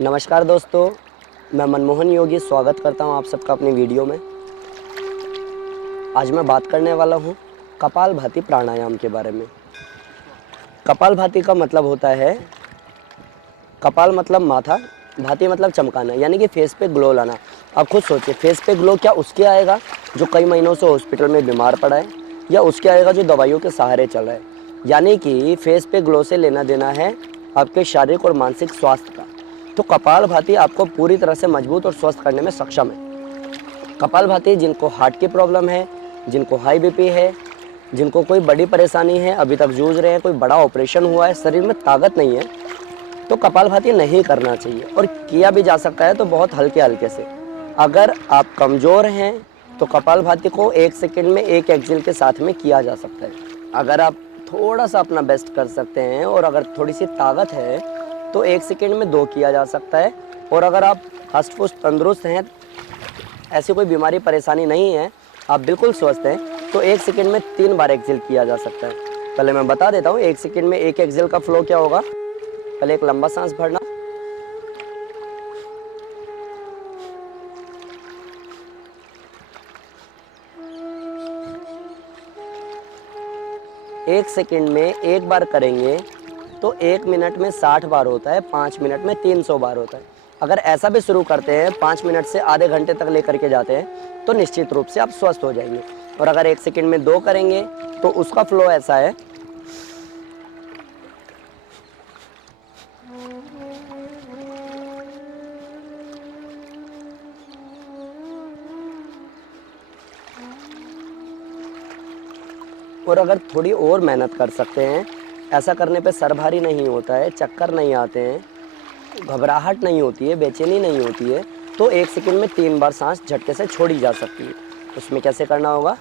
नमस्कार दोस्तों, मैं मनमोहन योगी स्वागत करता हूं आप सबका अपनी वीडियो में। आज मैं बात करने वाला हूं कपालभाति प्राणायाम के बारे में। कपालभाति का मतलब होता है, कपाल मतलब माथा, भाति मतलब चमकाना, यानी कि फेस पे ग्लो लाना। आप खुद सोचिए, फेस पे ग्लो क्या उसके आएगा जो कई महीनों से हॉस्पिटल में बीमार पड़ा है, या उसके आएगा जो दवाइयों के सहारे चल रहा है। यानी कि फेस पे ग्लो से लेना देना है आपके शारीरिक और मानसिक स्वास्थ्य का। तो कपालभाति आपको पूरी तरह से मजबूत और स्वस्थ करने में सक्षम है। कपालभाति जिनको हार्ट की प्रॉब्लम है, जिनको हाई बीपी है, जिनको कोई बड़ी परेशानी है, अभी तक जूझ रहे हैं, कोई बड़ा ऑपरेशन हुआ है, शरीर में ताकत नहीं है, तो कपालभाति नहीं करना चाहिए। और किया भी जा सकता है तो बहुत हल्के हल्के से। अगर आप कमज़ोर हैं तो कपालभाति को 1 सेकंड में 1 एक्सहेल के साथ में किया जा सकता है। अगर आप थोड़ा सा अपना बेस्ट कर सकते हैं और अगर थोड़ी सी ताकत है तो 1 सेकंड में 2 किया जा सकता है। और अगर आप हष्ट पुष्ट तंदुरुस्त हैं, ऐसी कोई बीमारी परेशानी नहीं है, आप बिल्कुल स्वस्थ हैं, तो 1 सेकंड में 3 बार एक्सहेल किया जा सकता है। पहले मैं बता देता हूँ 1 सेकंड में 1 एक्सहेल का फ्लो क्या होगा। पहले एक लंबा सांस भरना, एक सेकंड में 1 बार करेंगे तो 1 मिनट में 60 बार होता है, 5 मिनट में 300 बार होता है। अगर ऐसा भी शुरू करते हैं, 5 मिनट से आधे घंटे तक लेकर के जाते हैं, तो निश्चित रूप से आप स्वस्थ हो जाएंगे। और अगर 1 सेकंड में 2 करेंगे तो उसका फ्लो ऐसा है, और अगर थोड़ी और मेहनत कर सकते हैं, ऐसा करने पे सर भारी नहीं होता है, चक्कर नहीं आते हैं, घबराहट नहीं होती है, बेचैनी नहीं होती है, तो 1 सेकंड में 3 बार सांस झटके से छोड़ी जा सकती है। उसमें कैसे करना होगा,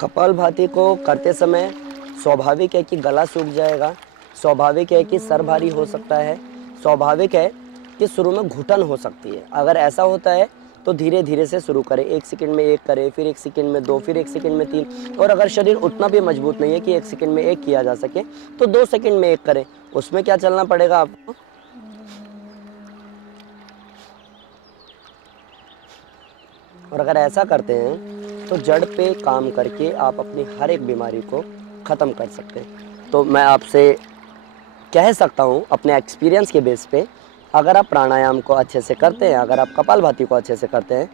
कपालभाति को करते समय स्वाभाविक है कि गला सूख जाएगा, स्वाभाविक है कि सर भारी हो सकता है, स्वाभाविक है कि शुरू में घुटन हो सकती है। अगर ऐसा होता है तो धीरे धीरे से शुरू करें, 1 सेकंड में 1 करें, फिर 1 सेकंड में 2, फिर 1 सेकंड में 3। और अगर शरीर उतना भी मजबूत नहीं है कि 1 सेकंड में 1 किया जा सके, तो 2 सेकंड में 1 करें। उसमें क्या चलना पड़ेगा आपको, और अगर ऐसा करते हैं तो जड़ पे काम करके आप अपनी हर एक बीमारी को ख़त्म कर सकते हैं। तो मैं आपसे कह सकता हूँ अपने एक्सपीरियंस के बेस पे, अगर आप प्राणायाम को अच्छे से करते हैं, अगर आप कपालभाति को अच्छे से करते हैं,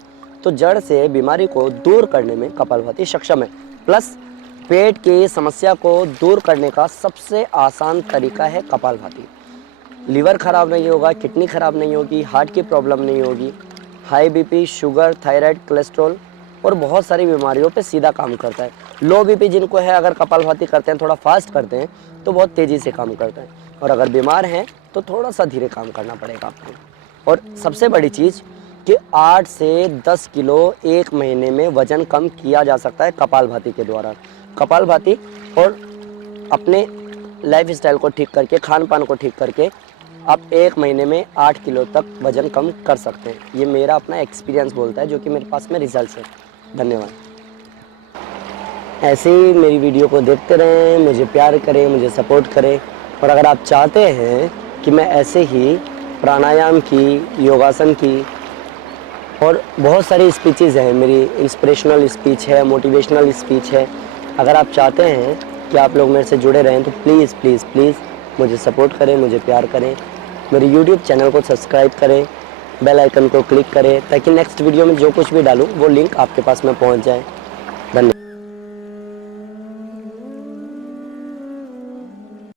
तो जड़ से बीमारी को दूर करने में कपालभाति सक्षम है। प्लस पेट की समस्या को दूर करने का सबसे आसान तरीका है कपालभाति। लीवर ख़राब नहीं होगा, किडनी ख़राब नहीं होगी, हार्ट की प्रॉब्लम नहीं होगी, high BP, sugar, thyroid, cholesterol और बहुत सारी बीमारियों पे सीधा काम करता है। लो बीपी जिनको है, अगर कपालभाति करते हैं, थोड़ा फास्ट करते हैं, तो बहुत तेज़ी से काम करता है। और अगर बीमार हैं तो थोड़ा सा धीरे काम करना पड़ेगा आपको। और सबसे बड़ी चीज़ कि 8 से 10 किलो 1 महीने में वज़न कम किया जा सकता है कपालभाति के द्वारा। कपालभाति और अपने लाइफ स्टाइल को ठीक करके, खान पान को ठीक करके आप 1 महीने में 8 किलो तक वज़न कम कर सकते हैं। ये मेरा अपना एक्सपीरियंस बोलता है, जो कि मेरे पास में रिजल्ट्स है। धन्यवाद। ऐसे ही मेरी वीडियो को देखते रहें, मुझे प्यार करें, मुझे सपोर्ट करें। और अगर आप चाहते हैं कि मैं ऐसे ही प्राणायाम की, योगासन की और बहुत सारी स्पीचेज़ हैं, मेरी इंस्पिरेशनल स्पीच है, मोटिवेशनल स्पीच है, अगर आप चाहते हैं कि आप लोग मेरे से जुड़े रहें, तो प्लीज़ प्लीज़ प्लीज़ मुझे सपोर्ट करें, मुझे प्यार करें। मेरे यूट्यूब चैनल को सब्सक्राइब करें, बेल आइकन को क्लिक करें, ताकि नेक्स्ट वीडियो में जो कुछ भी डालूँ वो लिंक आपके पास में पहुंच जाए। धन्यवाद।